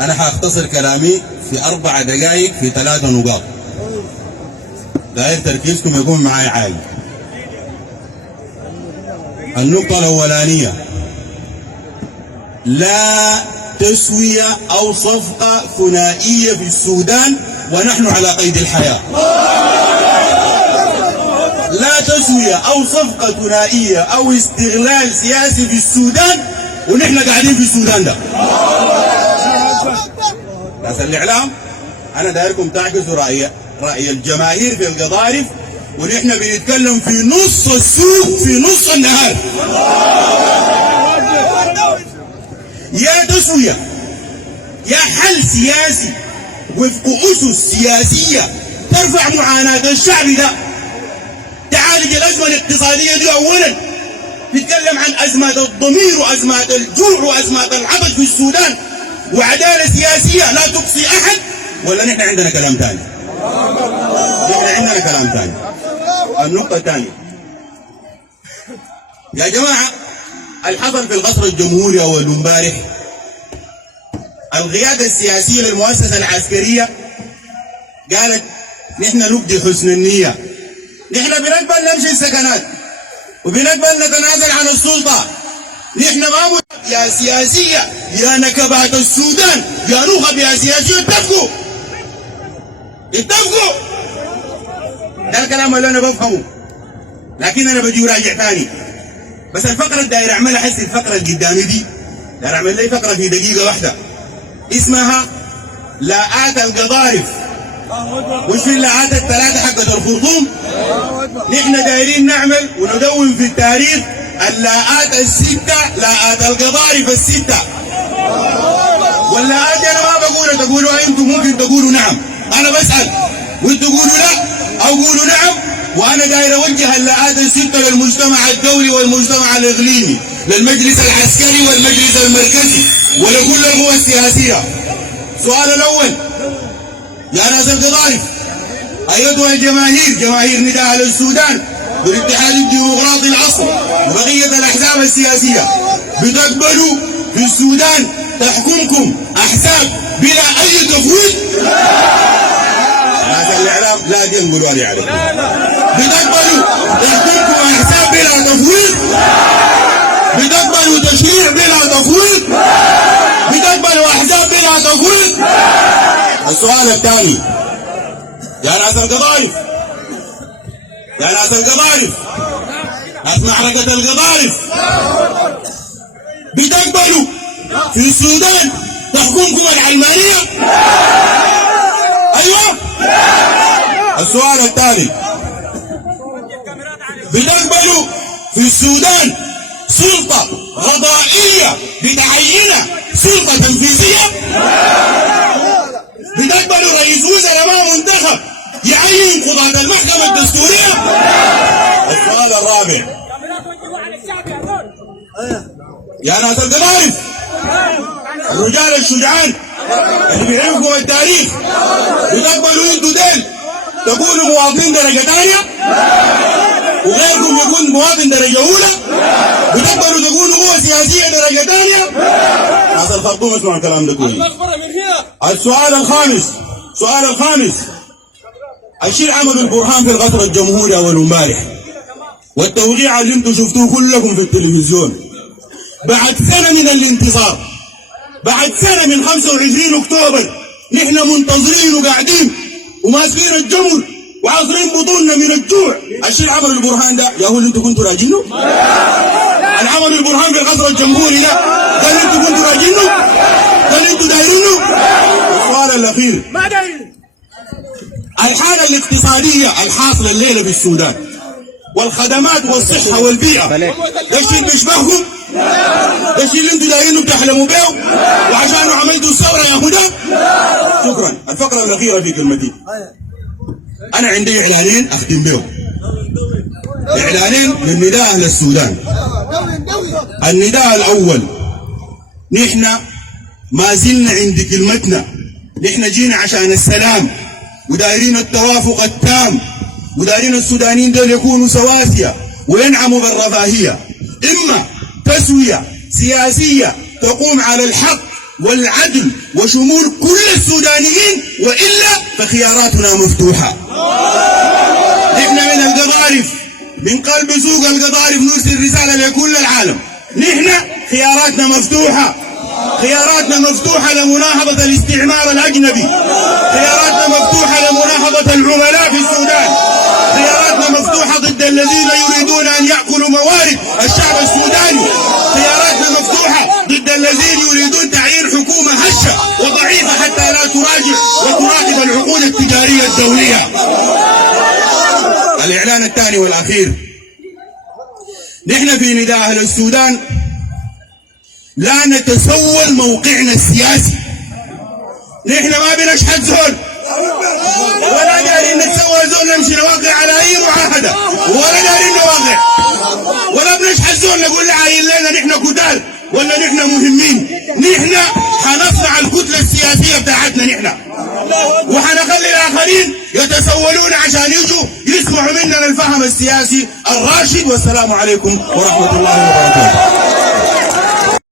أنا هاختصر كلامي في 4 دقائق في 3 نقاط. داير تركيزكم يكون معي عالي. النقطة الأولانية: لا تسوية أو صفقة ثنائية في السودان ونحن على قيد الحياة. لا تسوية أو صفقة ثنائية أو استغلال سياسي في السودان ونحن قاعدين في السودان ده. ناس الإعلام أنا دايركم تعكسوا رأي الجماهير في القضارف، ونحن بنتكلم في نص السوق في نص النهار. يا تسوية يا حل سياسي وفق أسس سياسية ترفع معاناة الشعب ده، تعالج الأزمة الاقتصادية دي أولا، تتكلم عن أزمات الضمير وأزمات الجوع وأزمات العطش في السودان، وعدالة سياسية لا تقصي أحد، ولا نحن عندنا كلام ثاني؟ نحن عندنا كلام ثاني. النقطة الثانية يا جماعة، الحصل في القصر الجمهوري أول امبارح، القيادة السياسية للمؤسسة العسكرية قالت نحن نبدي حسن النية، نحن بنقبل نمشي السكنات وبنقبل نتنازل عن السلطة، نحن ما يا سياسية يا نكبات السودان يا نخب يا سياسية اتفقوا. ده الكلام اللي انا بفهمه، لكن انا بجي راجع ثاني. بس الفقرة اللي داير اعملها، حس الفقرة اللي قدامي دي داير اعمل لي فقرة في دقيقة واحدة اسمها لاءات القضارف. وش في اللاءات الثلاثة حقت الخرطوم؟ نحن دايرين نعمل وندون في التاريخ اللاءات الستة، لاءات القضارف الستة. واللاءات انا ما بقولها تقولوا انتم، ممكن تقولوا نعم، انا بسأل وانتوا تقولوا لا او قولوا نعم. وانا داير اوجه اللاءات الستة للمجتمع الدولي والمجتمع الاقليمي، للمجلس العسكري والمجلس المركزي ولكل القوى السياسية. السؤال الاول: يا ناس القضارف، ايتها الجماهير، جماهير نداء للسودان والاتحاد الديمقراطي العصر وبقية الاحزاب السياسية، بتقبلوا في السودان تحكمكم احزاب بلا اي تفويض؟ ناس الاعلام لا ينقلوا لي عليكم. بتقبلوا تحكمكم احزاب بلا تفويض؟ بتقبلوا تشريع بلا تفويض؟ بتقبلوا احزاب بلا تفويض؟ السؤال الثاني: يا ناس القضارف، يا ناس القضارف، ناس معركة القضارف، بتقبلوا في السودان تحكمكم العلمانية؟ ايوه. السؤال الثالث: بتقبلوا في السودان سلطة قضائية بتعينها سلطة تنفيذية؟ بتقبلوا رئيس وزراء ما منتخب يعين قضاة المحكمة الدستورية؟ السؤال الرابع: يا ناس القضارف، الرجال الشجعان اللي بيعرفوا التاريخ، بتقبلوا انتوا ديل تكونوا مواطنين درجة ثانية وغيركم يكون مواطن درجة أولى؟ بتقبلوا تكونوا قوة سياسية درجة ثانية؟ ناس الخرطوم اسمعوا الكلام ده كويس. السؤال الخامس: الشيء عملوا البرهان في القصر الجمهوري أول امبارح، والتوقيع اللي انتم شفتوه كلكم في التلفزيون، بعد سنة من الانتصار، بعد سنة من 25 أكتوبر، نحن منتظرين وقاعدين وماسكين الجمر وعاصرين بطوننا من الجوع. الشيء عملوا البرهان ده يا هو اللي انتم كنتوا راجينه؟ العمل البرهان في القصر الجمهوري ده اللي انتم كنتوا راجينه؟ اللي انتم دايرينه؟ السؤال الأخير: الحالة الاقتصادية الحاصلة الليلة في السودان والخدمات والصحة والبيئة، ده الشيء بيشبهكم؟ ده الشيء اللي انتم دايرينه بتحلموا بيه وعشانه عملتوا الثورة يا هدى؟ شكرا. الفقرة الأخيرة في كلمتي، أنا عندي إعلانين أختم بهم، إعلانين من نداء أهل السودان. النداء الأول: نحن ما زلنا عند كلمتنا، نحن جينا عشان السلام ودايرين التوافق التام، ودايرين السودانيين دول يكونوا سواسية وينعموا بالرفاهية. إما تسوية سياسية تقوم على الحق والعدل وشمول كل السودانيين، وإلا فخياراتنا مفتوحة. نحن من القضارف، من قلب سوق القضارف نرسل رسالة لكل العالم، نحن خياراتنا مفتوحة. خياراتنا مفتوحة لمناهضة الاستعمار الأجنبي، خياراتنا مفتوحة لمناهضة العملاء في السودان، خياراتنا مفتوحة ضد الذين يريدون أن يأكلوا موارد الشعب السوداني، خياراتنا مفتوحة ضد الذين يريدون تعيين حكومة هشة وضعيفة حتى لا تراجع وتراقب العقود التجارية الدولية. الإعلان الثاني والأخير، نحن في نداء أهل السودان لا نتسول موقعنا السياسي. نحن ما بنشحت زول ولا دارين نتسوى زول نمشي نوقع على أي معاهدة، ولا دارين نوقع ولا بنشحت زول نقول له عاين لنا نحن كتال ولا نحن مهمين. نحن حنصنع الكتلة السياسية بتاعتنا نحن، وحنخلي الآخرين يتسولون عشان يجوا يسمعوا مننا الفهم السياسي الراشد. والسلام عليكم ورحمة الله وبركاته.